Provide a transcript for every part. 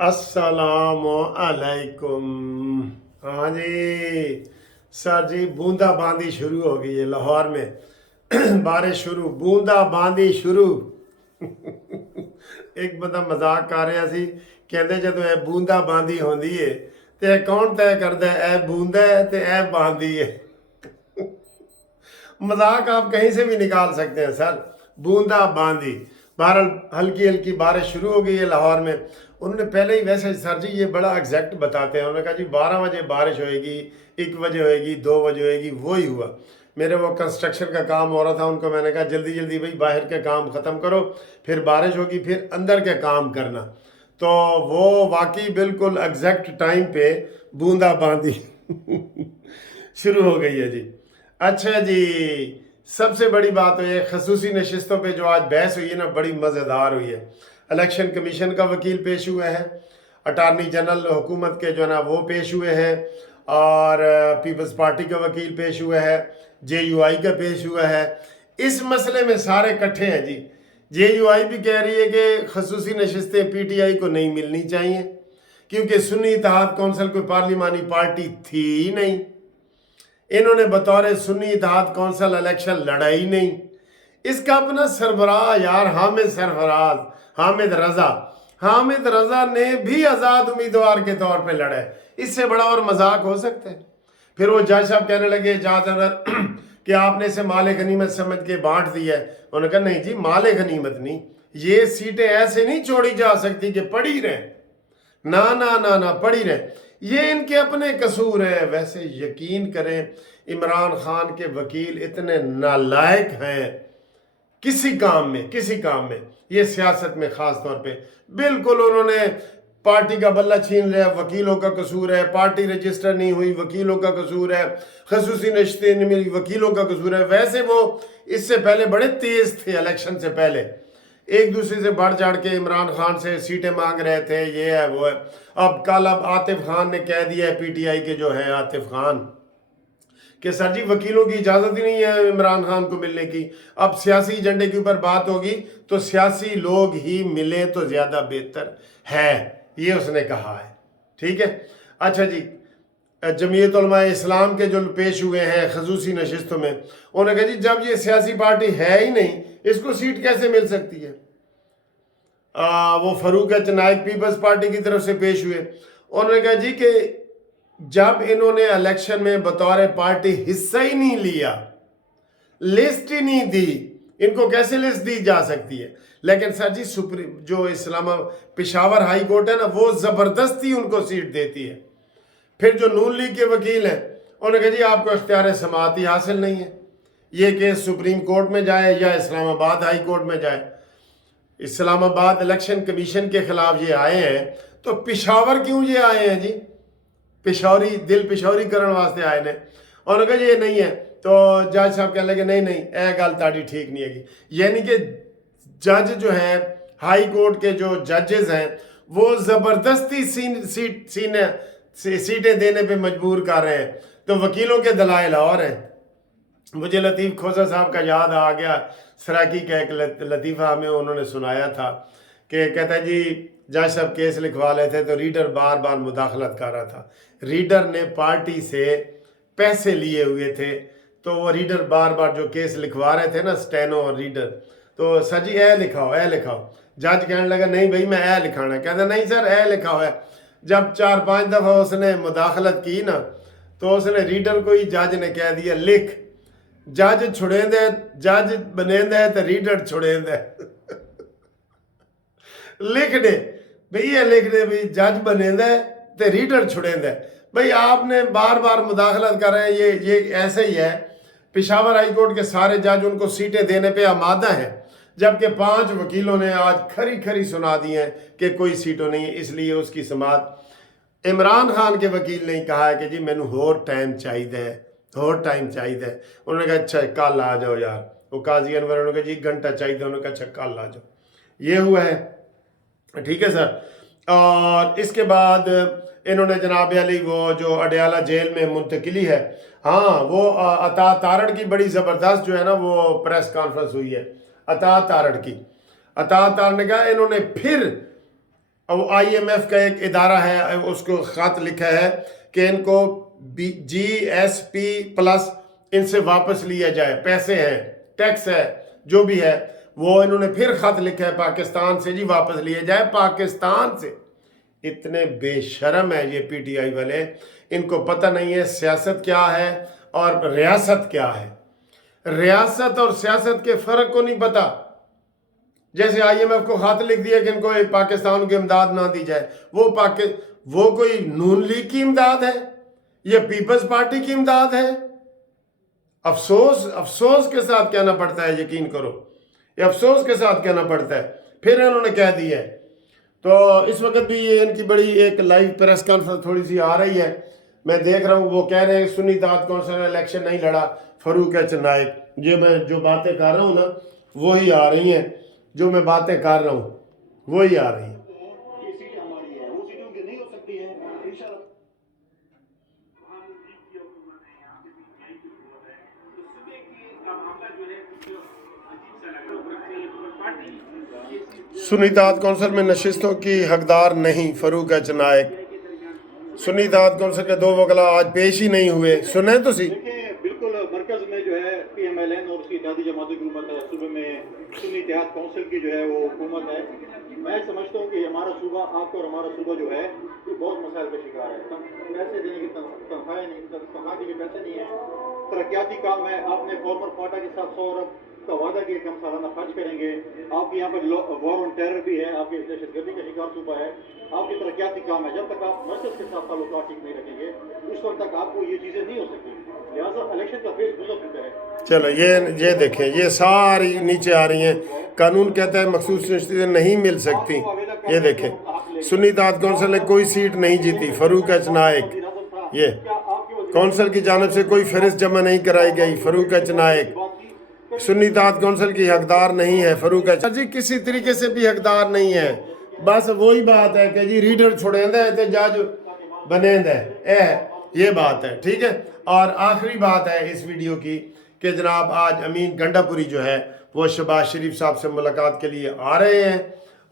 अस्सलाम अलैकुम। हाँ जी सर जी, बूंदा बांदी शुरू हो गई है लाहौर में। बारिश शुरू, बूंदा बांदी शुरू। एक बंदा मजाक कर रहा सी, कहते जो यह बूंदा बांदी होंदी है तो कौन तय करता है, ए बूंदा है तो ए बांदी है। मजाक आप कहीं से भी निकाल सकते हैं सर। बूंदा बांदी, बहरहाल हल्की हल्की बारिश शुरू हो गई है लाहौर में। उन्होंने पहले ही, वैसे सर जी ये बड़ा एग्जैक्ट बताते हैं, उन्होंने कहा जी 12 बजे बारिश होएगी, 1 बजे होएगी, 2 बजे होएगी। वो ही हुआ। मेरे वो कंस्ट्रक्शन का काम हो रहा था, उनको मैंने कहा जल्दी जल्दी भाई बाहर के काम ख़त्म करो, फिर बारिश होगी, फिर अंदर के काम करना। तो वो वाकई बिल्कुल एग्जैक्ट टाइम पे बूंदा बांदी शुरू हो गई है जी। अच्छा जी, सबसे बड़ी बात हुई है खसूसी नशिस्तों पे जो आज बहस हुई है ना, बड़ी मज़ेदार हुई है। इलेक्शन कमीशन का वकील पेश हुए हैं, अटारनी जनरल हुकूमत के जो है ना वो पेश हुए हैं, और पीपल्स पार्टी का वकील पेश हुआ है, JUI का पेश हुआ है। इस मसले में सारे इकट्ठे हैं जी। JUI भी कह रही है कि खसूसी नशिस्तें PTI को नहीं मिलनी चाहिए, क्योंकि सुन्नी इत्तेहाद कौंसिल कोई पार्लिमानी पार्टी थी ही नहीं। इन्होंने बतौर सुन्नी इत्तेहाद कौंसिल इलेक्शन लड़ा ही नहीं। इसका अपना सरबराह यार हामिद रजा ने भी आज़ाद उम्मीदवार के तौर पे लड़ा है। इससे बड़ा और मजाक हो सकता है। फिर वो जज साहब कहने लगे जज कि आपने इसे माले गनीमत समझ के बांट दिया है। उन्होंने कहा नहीं जी, माले गनीमत नहीं, ये सीटें ऐसे नहीं छोड़ी जा सकती कि पड़ी रहे। ना ना ना ना, पड़ी रहे, ये इनके अपने कसूर है। वैसे यकीन करें, इमरान खान के वकील इतने नालायक हैं किसी काम में, ये सियासत में खास तौर पे बिल्कुल उन्होंने पार्टी का बल्ला छीन लिया, वकीलों का कसूर है। पार्टी रजिस्टर नहीं हुई, वकीलों का कसूर है। खसूसी नशिस्तें नहीं मिली, वकीलों का कसूर है। वैसे वो इससे पहले बड़े तेज थे, इलेक्शन से पहले एक दूसरे से बढ़ चढ़ के इमरान खान से सीटें मांग रहे थे, ये है वो है। अब आतिफ खान ने कह दिया है, PTI के जो है आतिफ खान, कि सर जी वकीलों की इजाज़त ही नहीं है इमरान खान को मिलने की। अब सियासी एजेंडे के ऊपर बात होगी तो सियासी लोग ही मिले तो ज़्यादा बेहतर है, ये उसने कहा है। ठीक है। अच्छा जी, जमीयत उलमा इस्लाम के जो पेश हुए हैं खसूसी नशिस्तों में, उन्होंने कहा जी जब ये सियासी पार्टी है ही नहीं, इसको सीट कैसे मिल सकती है। वो फरूक नाइक पीपल्स पार्टी की तरफ से पेश हुए। उन्होंने कहा जी कि जब इन्होंने इलेक्शन में बतौर पार्टी हिस्सा ही नहीं लिया, लिस्ट ही नहीं दी, इनको कैसे लिस्ट दी जा सकती है। लेकिन सर जी जो पेशावर हाई कोर्ट है ना, वो जबरदस्ती उनको सीट देती है। फिर जो नून लीग के वकील हैं, उन्होंने कहा जी आपको इख्तियार समाअती हासिल नहीं है, ये केस सुप्रीम कोर्ट में जाए या इस्लामाबाद हाई कोर्ट में जाए। इस्लामाबाद इलेक्शन कमीशन के खिलाफ ये आए हैं, तो पेशावर क्यों ये आए हैं जी, पेशौरी करने वास्ते आए ने। उन्होंने कहा ये नहीं है। तो जज साहब कहने लगे नहीं नहीं, ए गल ताड़ी ठीक नहीं है। यानी कि जज जो है हाई कोर्ट के जो जजेस हैं, वो ज़बरदस्ती सीटें देने पे मजबूर कर रहे हैं। तो वकीलों के दलाइल और हैं। मुझे लतीफ़ खोसा साहब का याद आ गया, सराकी का एक लतीफ़ा हमें उन्होंने सुनाया था कि कहता है जी जज साहब केस लिखवा रहे थे तो रीडर बार बार मुदाखलत कर रहा था। रीडर ने पार्टी से पैसे लिए हुए थे, तो वो रीडर बार बार जो केस लिखवा रहे थे ना, स्टेनो और रीडर, तो सर जी ए लिखाओ। जज कहने लगा नहीं भाई मैं ए लिखाना। कहता नहीं सर ए लिखा हुआ है। जब 4-5 दफ़ा उसने मुदाखलत की ना, तो उसने रीडर को ही जज ने कह दिया लिख। जज छुड़ेंदे, जज बनेंदे तो रीडर छुड़ेंदे। लिख दे भैया, लिख दे भाई जज बनेंदा तो रीडर छुड़ेंदा। भाई आपने बार बार मुदाखलत कर रहे हैं, ये ऐसे ही है। पेशावर हाई कोर्ट के सारे जज उनको सीटें देने पे आमादा हैं, जबकि 5 वकीलों ने आज खरी खरी सुना दी हैं कि कोई सीटों नहीं है, इसलिए उसकी समात। इमरान खान के वकील ने कहा है कि जी मैनू होर टाइम चाहिए। उन्होंने कहा अच्छा कल आ जाओ यार। वो काजी अनवर उन्होंने कहा जी 1 घंटा चाहिए, उन्होंने कहा अच्छा कल आ जाओ। ये हुआ है। ठीक है सर। और इसके बाद इन्होंने जनाब अली वो जो अडयाला जेल में मुंतकिली है, हाँ वो अता तारड़ की बड़ी ज़बरदस्त जो है ना वो प्रेस कॉन्फ्रेंस हुई है। अता तारड़ ने कहा इन्होंने फिर अब IMF का एक इदारा है, उसको ख़त लिखा है कि इनको GSP+ इनसे वापस लिया जाए, पैसे हैं, टैक्स है, जो भी है वो इन्होंने फिर ख़त लिखा है पाकिस्तान से, जी वापस लिए जाए पाकिस्तान से। इतने बेशरम है ये PTI वाले, इनको पता नहीं है सियासत क्या है और रियासत क्या है। रियासत और सियासत के फ़र्क को नहीं पता। जैसे IMF को खत लिख दिया कि इनको पाकिस्तान की इमदाद ना दी जाए, वो कोई नून लीग की इमदाद है, ये पीपल्स पार्टी की इमदाद है। अफसोस के साथ कहना पड़ता है, यकीन करो, ये अफसोस के साथ कहना पड़ता है। फिर इन्होंने कह दिया है। तो इस वक्त भी ये इनकी बड़ी एक लाइव प्रेस कॉन्फ्रेंस थोड़ी सी आ रही है, मैं देख रहा हूँ। वो कह रहे हैं सुन्नी दाद कौंसिल ने इलेक्शन नहीं लड़ा, फरूक एच नाइक। ये मैं जो बातें कर रहा हूँ ना वही आ रही हैं, जो मैं बातें कर रहा हूँ वही आ रही हैं। सुन्नी दाद कौंसिल में नशिस्तों की हकदार नहीं, फरूक एच नाइक। सुन्नी दाद कौंसिल के 2 वकला आज पेश ही नहीं हुए, सुने तो सी। बिल्कुल मरकज में जो है PMLN और उसकी इत्तेहादी जमातों की हुकूमत है, सूबे में सुन्नी इत्तेहाद कौंसिल की जो है वो हुकूमत है। मैं समझता हूँ कि हमारा सूबा, आपका और हमारा सूबा जो है वो बहुत मसाइल का शिकार है। पैसे देने की तनख्वाहें नहीं, तनख्वाह के लिए पैसे नहीं है, तरक्याती काम है। आपने फॉर्मर फाटा के साथ 100 अरब का वादा किया कि हम सालाना खर्च करेंगे। आपके यहाँ पर वॉर ऑन टेरर भी है, आपके दहशतगर्दी का शिकार सूबा है, आपके तरक्याती काम है। जब तक आप मरकज के साथ ताल्लुकात ठीक नहीं रखेंगे उस वक्त तक आपको ये चीज़ें नहीं हो सकती। लिहाजा इलेक्शन का फेज गुजर चुका है। चलो ये देखें, ये सारी नीचे आ रही हैं। कानून कहता है मखसूस नशस्तें नहीं मिल सकती। ये देखें, सुन्नी दाद कौंसिल ने कोई सीट नहीं जीती, फरूक एच नाइक। ये कौंसिल की जानिब से कोई फहरिस्त जमा नहीं कराई गई, फरूक एच नाइक। सुन्नी दाद कौंसिल की हकदार नहीं है, फरूक एच जी किसी तरीके से भी हकदार नहीं है। बस वही बात है कि जी रीडर छोड़ेंदा है तो जज बनेंदा है, ये बात है, ठीक है। और आखिरी बात है इस वीडियो की कि जनाब आज अमीन गंडापुरी जो है वो शहबाज शरीफ साहब से मुलाकात के लिए आ रहे हैं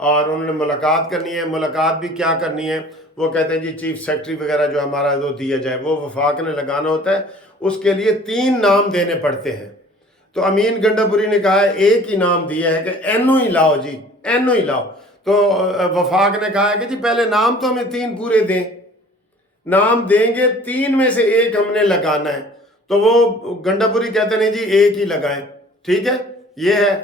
और उन्होंने मुलाकात करनी है। मुलाकात भी क्या करनी है, वो कहते हैं जी चीफ सेक्रेटरी वगैरह जो हमारा वो दिया जाए, वो वफाक ने लगाना होता है, उसके लिए 3 नाम देने पड़ते हैं। तो अमीन गंडापुरी ने कहा है एक ही नाम दिया है कि एनो ही लाओ जी, एनो ही लाओ। तो वफाक ने कहा है कि जी पहले नाम तो हमें 3 पूरे दें, नाम देंगे 3 में से एक हमने लगाना है। तो वो गंडापुरी कहते नहीं जी एक ही लगाएं, ठीक है, ये है।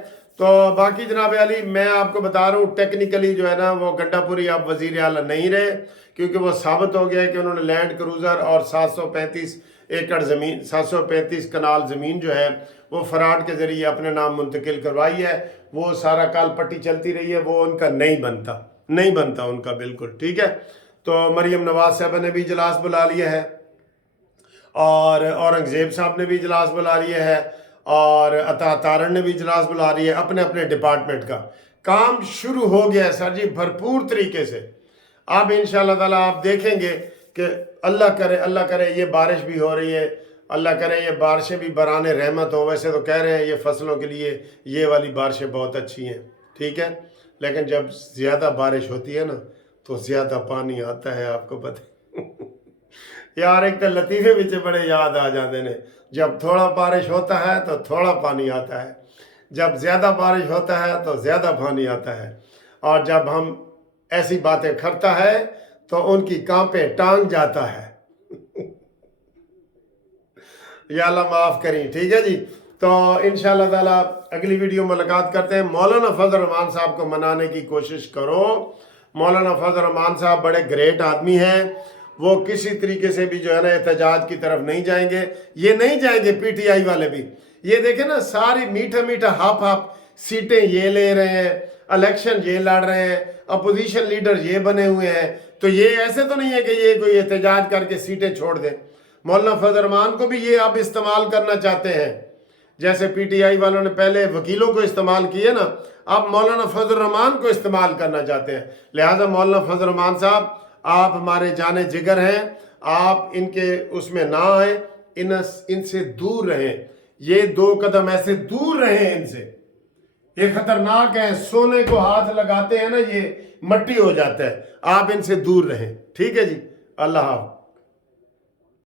तो बाकी जनाब अली मैं आपको बता रहा हूँ टेक्निकली जो है ना वो गंडापुरी अब वजीर आला नहीं रहे, क्योंकि वो साबित हो गया है कि उन्होंने लैंड क्रूज़र और 735 एकड़ ज़मीन, 735 कनाल ज़मीन जो है वो फराड के ज़रिए अपने नाम मुंतकिल करवाई है। वो सारा काल पट्टी चलती रही है, वो उनका नहीं बनता उनका, बिल्कुल ठीक है। तो मरियम नवाज साहब ने भी इजलास बुला लिया है और औरंगज़ेब साहब ने भी इजलास बुला लिया है और अता तारण ने भी इजलास बुला लिया है। अपने अपने डिपार्टमेंट का काम शुरू हो गया है सर जी, भरपूर तरीके से। अब इंशाअल्लाह ताला आप देखेंगे कि अल्लाह करे ये बारिश भी हो रही है, अल्लाह करे ये बारिशें भी बराने रहमत हो। वैसे तो कह रहे हैं ये फसलों के लिए ये वाली बारिशें बहुत अच्छी हैं, ठीक है, लेकिन जब ज़्यादा बारिश होती है ना तो ज़्यादा पानी आता है, आपको पता यार। एक तो लतीफ़े भी बड़े याद आ जाते हैं, जब थोड़ा बारिश होता है तो थोड़ा पानी आता है, जब ज़्यादा बारिश होता है तो ज़्यादा पानी आता है, और जब हम ऐसी बातें करता है तो उनकी कांपे टांग जाता है। या अल्लाह माफ़ करें, ठीक है जी। तो इंशाअल्लाह ताला अगली वीडियो मुलाकात करते हैं। मौलाना फजल रहमान साहब को मनाने की कोशिश करो। मौलाना फजल रहमान साहब बड़े ग्रेट आदमी हैं, वो किसी तरीके से भी जो है ना एहतजाज की तरफ नहीं जाएंगे, ये नहीं जाएंगे। PTI वाले भी ये देखें ना, सारी मीठा हाफ सीटें ये ले रहे हैं, इलेक्शन ये लड़ रहे हैं, अपोजिशन लीडर ये बने हुए हैं। तो ये ऐसे तो नहीं है कि ये कोई एहतजाज करके सीटें छोड़ दें। मौलाना फजल रहमान को भी ये अब इस्तेमाल करना चाहते हैं, जैसे PTI वालों ने पहले वकीलों को इस्तेमाल किए ना, अब मौलाना फजल रहमान को इस्तेमाल करना चाहते हैं। लिहाजा मौलाना फजल रहमान साहब आप हमारे जाने जिगर हैं, आप इनके उसमें ना आए, इनसे दूर रहें। ये 2 कदम ऐसे दूर रहें इनसे, یہ خطرناک ہیں، سونے کو ہاتھ لگاتے ہیں نا یہ مٹی ہو جاتا ہے، آپ ان سے دور رہیں، ٹھیک ہے جی، اللہ حافظ۔